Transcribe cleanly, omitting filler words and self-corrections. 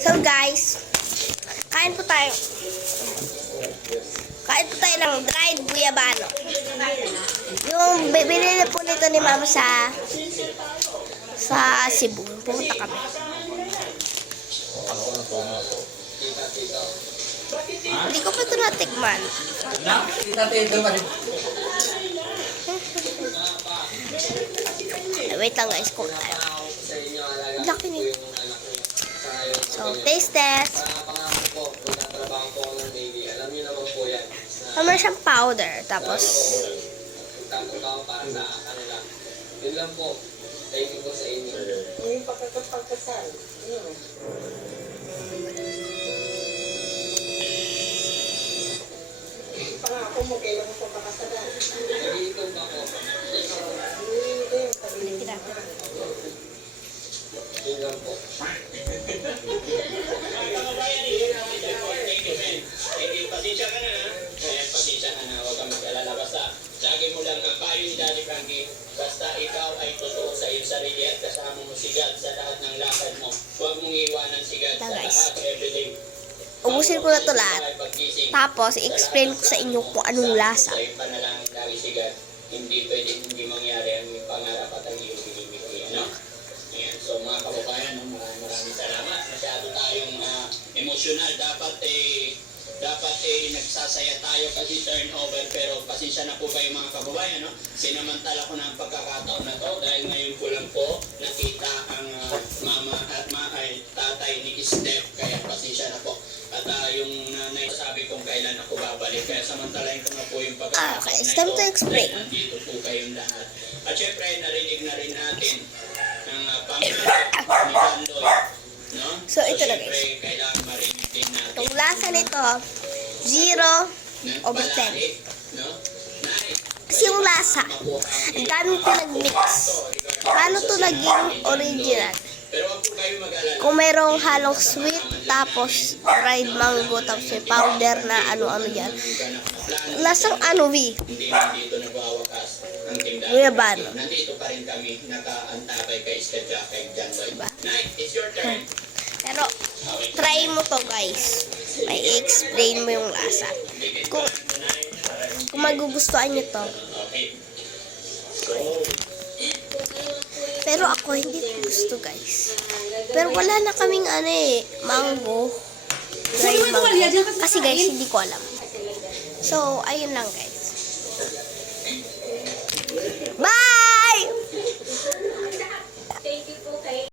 So guys, kain po tayo. Kain po tayo ng dried guyabano. Yung binili po nito ni Mama sa Cebu. Pumunta kami. Hindi ko pa ito natikman. Wait lang guys, kung tayo. Laki nito. So, taste test. Meron siyang powder. Tapos, yun lang po. Thank you po sa inyo. Yung pagkakasal. Pangako mo, kailan mo pagkakasalan? Nag-iikot ako. Yun lang po. Pasensya ka na, ha? Pasensya ka na, huwag kang mag-alala. Basta, lagi mo lang ang payo ni Daddy Frankie. Basta ikaw ay totoo sa iyong sarili at kasama mo si God sa lahat ng lakad mo. Huwag mong iwanan si God sa lahat, everything. ubusin ko na ito lahat. Tapos, i-explain ko sa inyo kung anong lasa. Sa iyong panalangin lagi si God, hindi pwede hindi mangyari ang pangarap at ang iyong binibigay. Ano? Ayan. So, mga kababayan, maraming salamat. Masyado tayong emosyonal. Dapat nagsasaya tayo kasi turnover, pero pasensya na po kayo mga kababayan, no? Sinamantala ko na ang pagkakataon na to dahil ngayon ko lang po nakita ang mama at tatay ni Steph, kaya pasensya na po. At yung nanay, sabi kong kailan ako babalik, kaya samantalahin ko na po yung pagkakataon okay, it's time to explain. Nandito po kayong lahat. At syempre, narinig na rin natin ang pangalan ni Dandoy. No? So, ito na guys. Kailangan marinig din natin. Itong lasa nito, 0 over 10. No? Kasi yung lasa, ang daming pinag-mix. Paano to naging original? Pero wag po kayo mag-alala. Kung mayroong halong sweet, tapos dried mango, tapos may powder na ano-ano yan. Lasang ano, Hindi man dito nagwawakas ang tindahan. guyabano. Nandito pa rin kami nakaantabay kay Steph at kay John Boy. Night, it's your turn. Pero, try mo to guys. May explain mo yung lasa. Kung magugustuhan nyo to. Okay. Pero ako hindi ko gusto guys. Pero wala na kaming mango. Dried mango. Kasi guys, hindi ko alam. So, ayun lang guys.